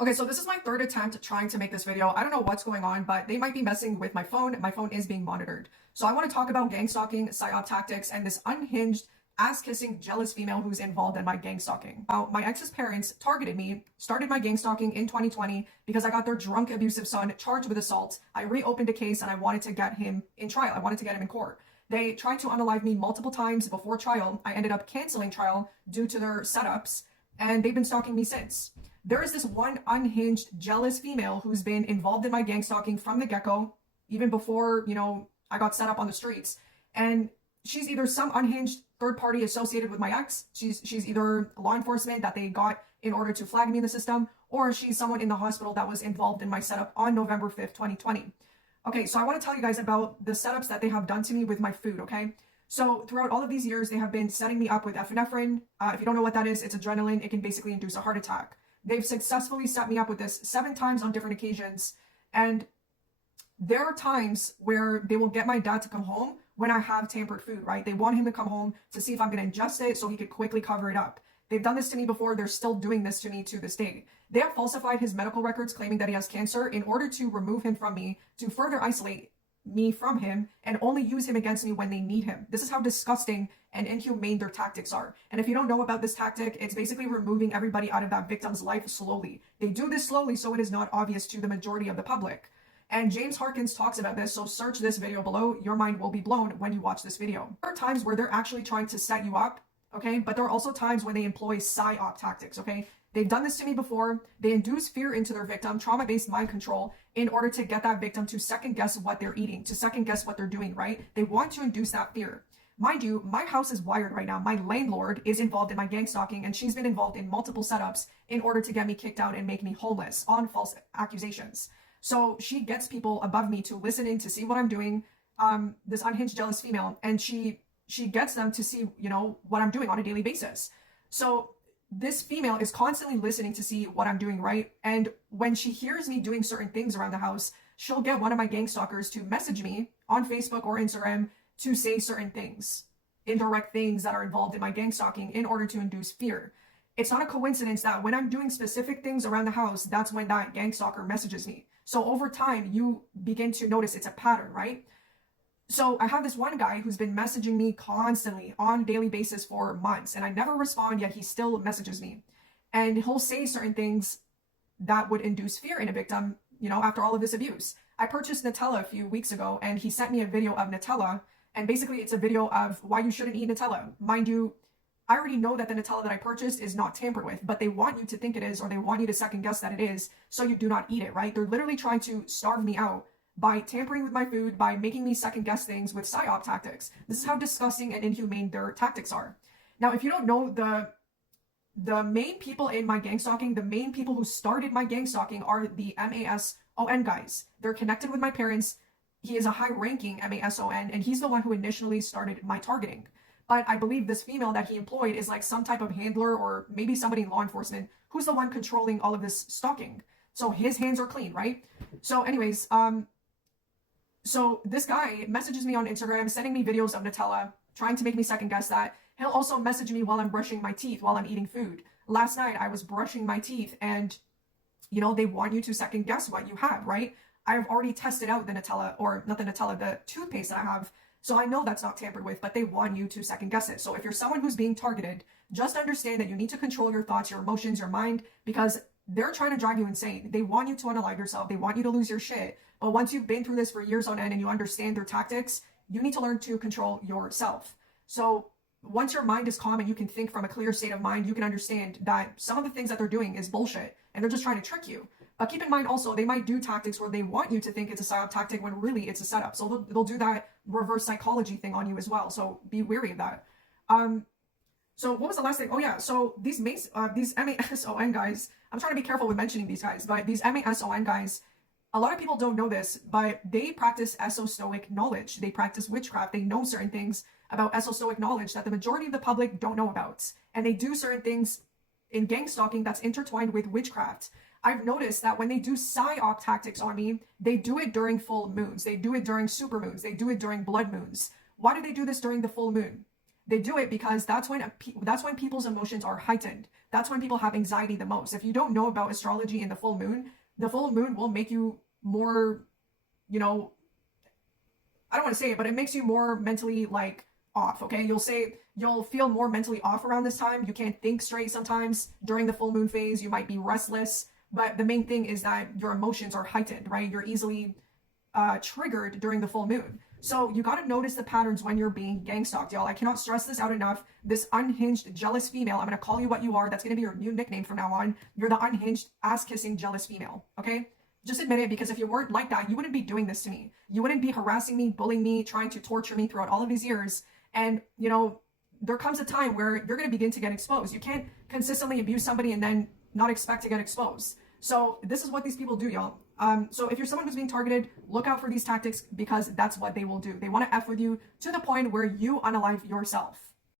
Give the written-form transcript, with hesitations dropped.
Okay, so this is my third attempt trying to make this video. I don't know what's going on, but they might be messing with my phone. My phone is being monitored. So I want to talk about gang stalking, psyop tactics, and this unhinged, ass-kissing, jealous female who's involved in my gang stalking. Now, my ex's parents targeted me, started my gang stalking in 2020 because I got their drunk, abusive son charged with assault. I reopened a case and I wanted to get him in trial. I wanted to get him in court. They tried to unalive me multiple times before trial. I ended up canceling trial due to their setups, and they've been stalking me since. There is this one unhinged, jealous female who's been involved in my gang stalking from the get-go, even before, I got set up on the streets. And she's either some unhinged third party associated with my ex. She's either law enforcement that they got in order to flag me in the system, or she's someone in the hospital that was involved in my setup on November 5th, 2020. Okay, so I want to tell you guys about the setups that they have done to me with my food, okay? So throughout all of these years, they have been setting me up with epinephrine. If you don't know what that is, it's adrenaline. It can basically induce a heart attack. They've successfully set me up with this 7 times on different occasions. And there are times where they will get my dad to come home when I have tampered food, right? They want him to come home to see if I'm going to ingest it so he could quickly cover it up. They've done this to me before. They're still doing this to me to this day. They have falsified his medical records claiming that he has cancer in order to remove him from me, to further isolate me from him, and only use him against me when they need him. This is how disgusting and inhumane their tactics are. And if you don't know about this tactic, it's basically removing everybody out of that victim's life slowly. They do this slowly so it is not obvious to the majority of the public. And James Harkins talks about this, so search this video below. Your mind will be blown when you watch this video. There are times where they're actually trying to set you up, okay? But there are also times when they employ psyop tactics, okay? They've done this to me before. They induce fear into their victim, trauma-based mind control, in order to get that victim to second guess what they're eating, to second guess what they're doing, right? They want to induce that fear. Mind you, my house is wired right now. My landlord is involved in my gang stalking, and she's been involved in multiple setups in order to get me kicked out and make me homeless on false accusations. So she gets people above me to listen in to see what I'm doing, this unhinged, jealous female, and she gets them to see, what I'm doing on a daily basis. So this female is constantly listening to see what I'm doing, right? And when she hears me doing certain things around the house, she'll get one of my gang stalkers to message me on Facebook or Instagram to say certain things, indirect things that are involved in my gang stalking in order to induce fear. It's not a coincidence that when I'm doing specific things around the house, that's when that gang stalker messages me. So over time, you begin to notice it's a pattern, right? So I have this one guy who's been messaging me constantly on a daily basis for months, and I never respond, yet he still messages me. And he'll say certain things that would induce fear in a victim, after all of this abuse. I purchased Nutella a few weeks ago, and he sent me a video of Nutella, and basically it's a video of why you shouldn't eat Nutella. Mind you, I already know that the Nutella that I purchased is not tampered with, but they want you to think it is, or they want you to second guess that it is, so you do not eat it, right? They're literally trying to starve me out by tampering with my food, by making me second guess things with psyop tactics. This is how disgusting and inhumane their tactics are. Now, if you don't know, the main people in my gang stalking, the main people who started my gang stalking are the MASON guys. They're connected with my parents. He is a high-ranking MASON, and he's the one who initially started my targeting. But I believe this female that he employed is like some type of handler, or maybe somebody in law enforcement who's the one controlling all of this stalking. So his hands are clean, right? So anyways, so this guy messages me on Instagram, sending me videos of Nutella, trying to make me second guess that. He'll also message me while I'm brushing my teeth, while I'm eating food. Last night, I was brushing my teeth, and, they want you to second guess what you have, right? I've already tested out the Nutella, or not the Nutella, the toothpaste that I have. So I know that's not tampered with, but they want you to second guess it. So if you're someone who's being targeted, just understand that you need to control your thoughts, your emotions, your mind, because they're trying to drive you insane. They want you to unalive yourself. They want you to lose your shit. But once you've been through this for years on end and you understand their tactics, you need to learn to control yourself. So once your mind is calm and you can think from a clear state of mind, you can understand that some of the things that they're doing is bullshit and they're just trying to trick you. But keep in mind also, they might do tactics where they want you to think it's a psyop tactic when really it's a setup. So they'll do that reverse psychology thing on you as well. So be wary of that. So what was the last thing? Oh yeah, so these MASON guys, I'm trying to be careful with mentioning these guys, but these MASON guys, a lot of people don't know this, but they practice esostoic knowledge. They practice witchcraft. They know certain things about esostoic knowledge that the majority of the public don't know about. And they do certain things in gang stalking that's intertwined with witchcraft. I've noticed that when they do psyop tactics on me, they do it during full moons. They do it during super moons. They do it during blood moons. Why do they do this during the full moon? They do it because that's when people's emotions are heightened. That's when people have anxiety the most. If you don't know about astrology in the full moon will make you more, you know, I don't want to say it, but it makes you more mentally like off, okay? You'll feel more mentally off around this time. You can't think straight sometimes during the full moon phase. You might be restless, but the main thing is that your emotions are heightened, right? You're easily triggered during the full moon. So you got to notice the patterns when you're being gang stalked, y'all. I cannot stress this out enough. This unhinged, jealous female, I'm going to call you what you are. That's going to be your new nickname from now on. You're the unhinged, ass-kissing, jealous female, okay? Just admit it, because if you weren't like that, you wouldn't be doing this to me. You wouldn't be harassing me, bullying me, trying to torture me throughout all of these years. And, you know, there comes a time where you're going to begin to get exposed. You can't consistently abuse somebody and then not expect to get exposed. So this is what these people do, y'all. So if you're someone who's being targeted, look out for these tactics, because that's what they will do. They want to F with you to the point where you unalive yourself.